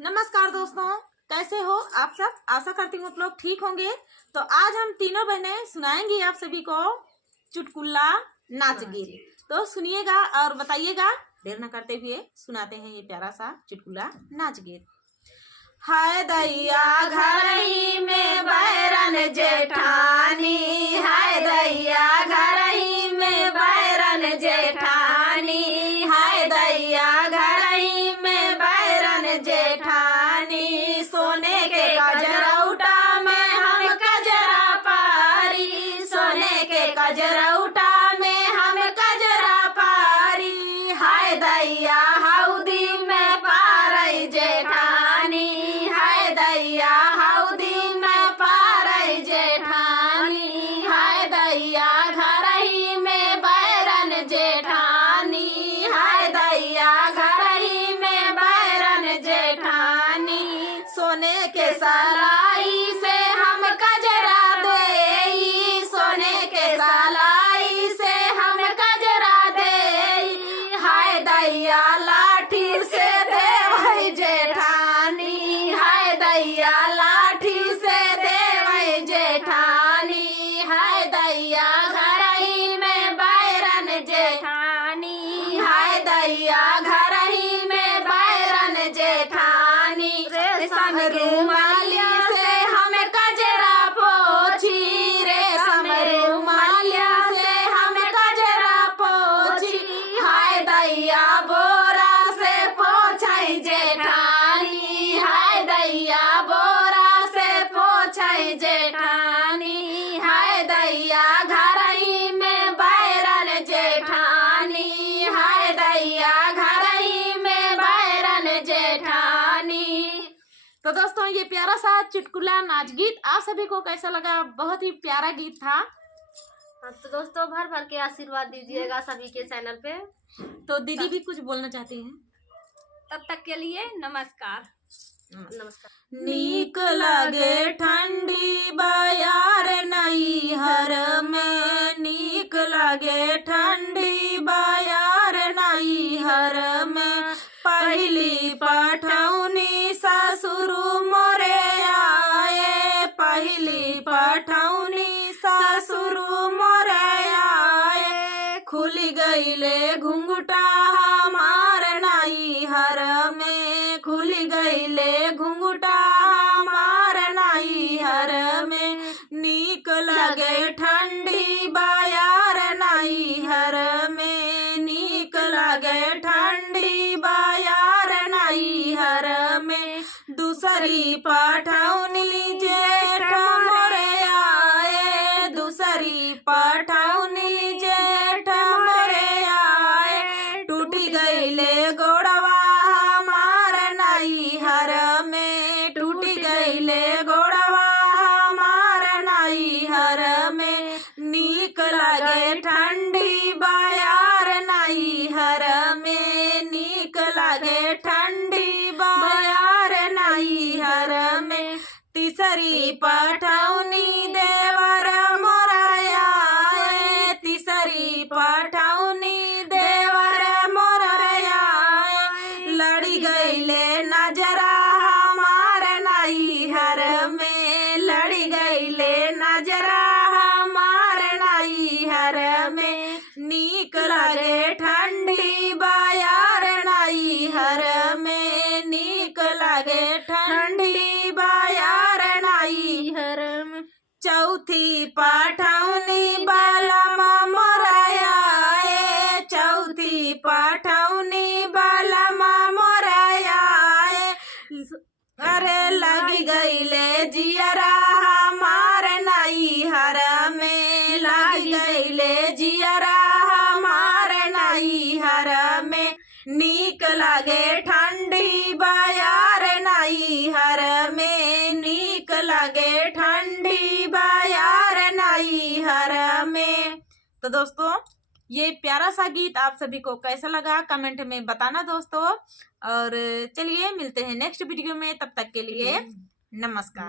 नमस्कार दोस्तों, कैसे हो आप सब। आशा करती हूँ आप लोग ठीक होंगे। तो आज हम तीनों बहनें सुनाएंगी आप सभी को चुटकुला नाच गीत। तो सुनिएगा और बताइएगा। देर न करते हुए सुनाते हैं ये प्यारा सा चुटकुला नाच गीत। हाय दैया घर ही में बैरन जेठानी, हाय दैया घर ही में बैरन जेठानी, हाय दैया घर ही में बैरन जेठानी। सोने के कजरौटा में हम कजरा पारी, सोने के कजरौटा में हम कजरा पारी। हाय दैया हौदी में पारई जेठानी, हाय दैया हौदी में पारई जेठानी, हाय दैया घर ही में बैरन जेठानी, हाय दैया घर ही में बैरन जेठानी। सोने के सलाई से हम कजरा देई, सोने के सलाई से हम कजरा देई। हाय दैया लाठी से देवई जेठानी, हाय दैया लाठी से देवई जेठानी, हाय दैया घर ही में बैरन जेठानी, हाय दैया घर ही में बैरन जेठानी। रेशम रुमालिया से हम कजरा पोछी, रेशम रुमालिया से हम कजरा पोछी। हाय दैया बोरा से पोछई जेठानी, हाय दैया बोरा से पोछई जेठानी, हाय दैया घर ही में बैरन जेठानी, हाय दैया घर ही में बैरन जेठानी। तो दोस्तों ये प्यारा सा चुटकुला नाच गीत आप सभी को कैसा लगा। बहुत ही प्यारा गीत था। तो दोस्तों भर भर के आशीर्वाद दीजिएगा सभी के चैनल पे। तो दीदी भी कुछ बोलना चाहती हैं। तब तक के लिए नमस्कार। नमस्कार। नीक लगे ठंडी बयार नैहर में, नीक लगे ठंडी बयार नैहर में। पहली पठौनी ससुर मोरे आए, पहली पठौनी ससुर मोरे आए। खुल गईले घुंघटा हमार नैहर में, खुल गईले घुंघटा हमार नैहर में। नीक लगे ठंडी बयार नैहर में, नीक लगे ठंडी बयार नैहर में। दूसरी पठौनी जेठ मोरे आए, दूसरी पठौनी जेठ मोरे आए। टूटी गईले गोड़वा हमार नैहर में, टूटी गईले गोड़वा हमार नैहर में। नीक लगे ठंडी बयार नैहर में, नीक लगे ठंडी बयार नैहर में। तीसरी पठौनी देवर मोरा आए, तीसरी पठौनी देवर मोरा आए। लड़ी गईले नजरा हमार नैहर में, लड़ी गईले नजरा हमार नैहर में। नीक लगे ठंडी बयार नैहर में, नीक लगे ठंडी बयार नैहर में। चौथी पठौनी बलम मोरा आए, चौथी पठौनी बलम मोरा आए। अरे लगी गईले जियरा हमार नैहर में, लगी गईले जियरा हमार नैहर में। नीक लगे ठंडी बयार नैहर में, नीक लगे ठंडी बयार नैहर में। तो दोस्तों ये प्यारा सा गीत आप सभी को कैसा लगा कमेंट में बताना दोस्तों। और चलिए मिलते हैं नेक्स्ट वीडियो में, तब तक के लिए नमस्कार।